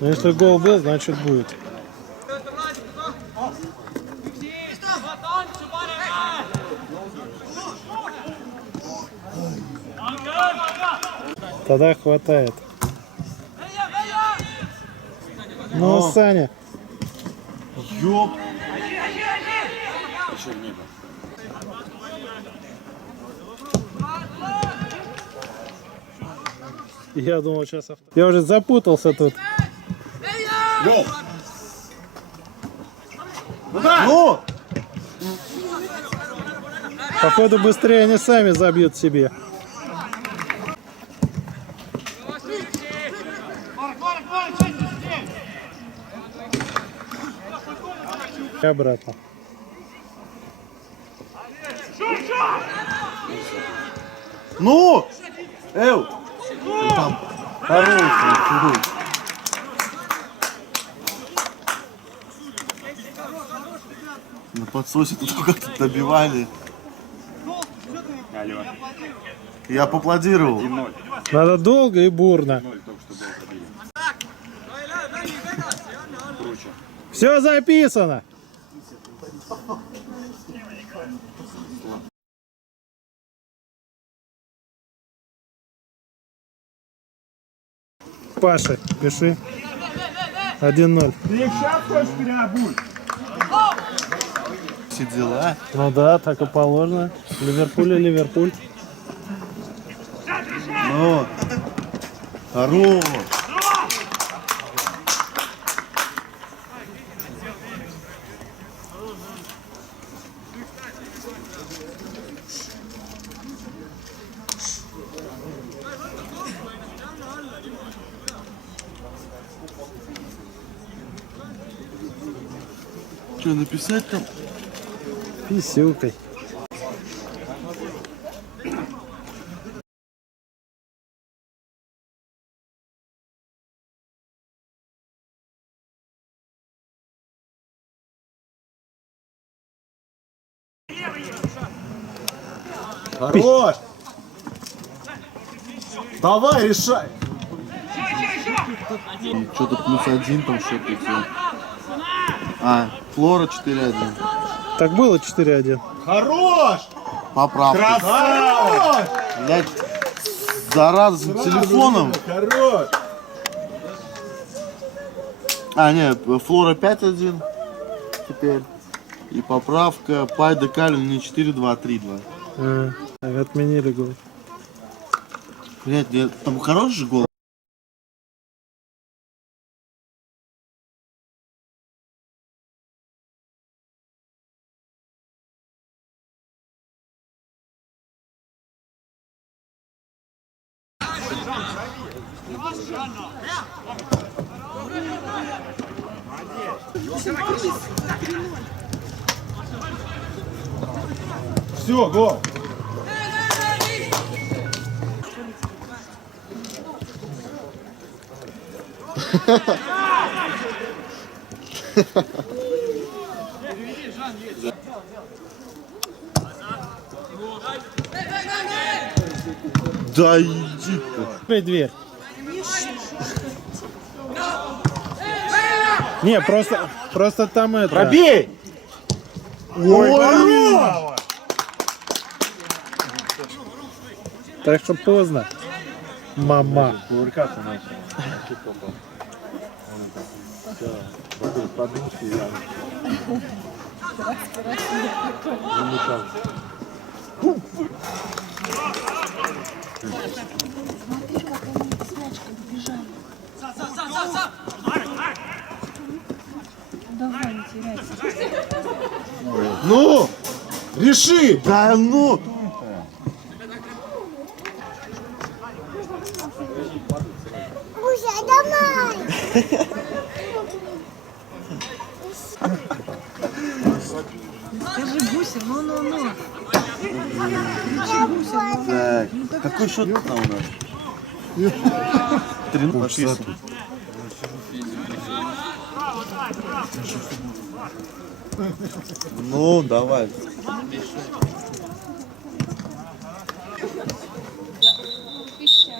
Но если гол был, значит будет. Тогда хватает. Ну, Саня. Ёп. Я думал, сейчас авто. Я уже запутался тут. Ну! Походу быстрее они сами забьют себе. И обратно. Ну! Эу! Там хороший. На подсосе тут как-то добивали. Я поаплодировал. Надо долго и бурно. Все записано. Паша, пиши. 1-0. Все дела. Ну да, так и положено. Ливерпуль и Ливерпуль. Ну! Хорош! Что написать там? Писюкой. Хорош! Давай, решай! Что-то +1 там что-то все. А, Флора 4-1. Так было 4-1. Хорош! Поправка. Красава! Блять, зараза с телефоном. Хорош! А, нет, Флора 5-1 теперь. И поправка. Пайда Калин не 4-2, а 3-2. Отменили гол. Блять, там хороший же гол. Все, гол! Да иди-ка. Открой дверь. Не, просто там это... Пробей! Ой, хорош! Так что поздно. Мама. Кувыркаться начал. Смотри, как они с мячкой побежали. Давай, не теряйся. Ну! Реши! Да ну! Гуся, давай! Скажи, Гуся, ну. Так, какой счет там у нас? 3 написано. Ну, давай. Пища.